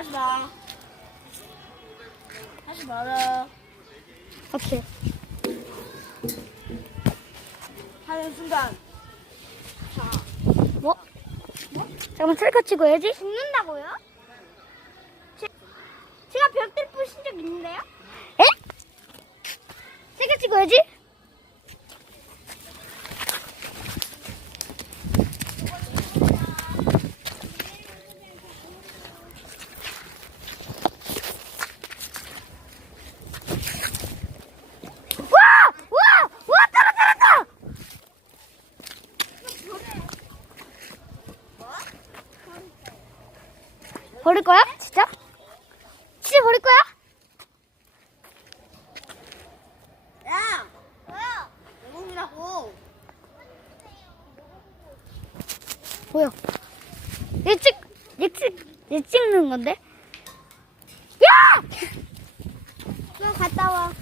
하지 마. 하지 마라. 오케이. 하는 순간. 자, 뭐? 잠깐만 셀카 찍어야지. 죽는다고요? 제, 제가 벽들 부신 적 있는데요? 에? 셀카 찍어야지. 와! 와! 와! 떨어졌다! 버릴 거야? 진짜? 진짜 버릴 거야? 야! 뭐야? 영웅이라고. 뭐야? 얘 찍, 얘 찍, 얘 찍는 건데? 야! 그럼 갔다 와.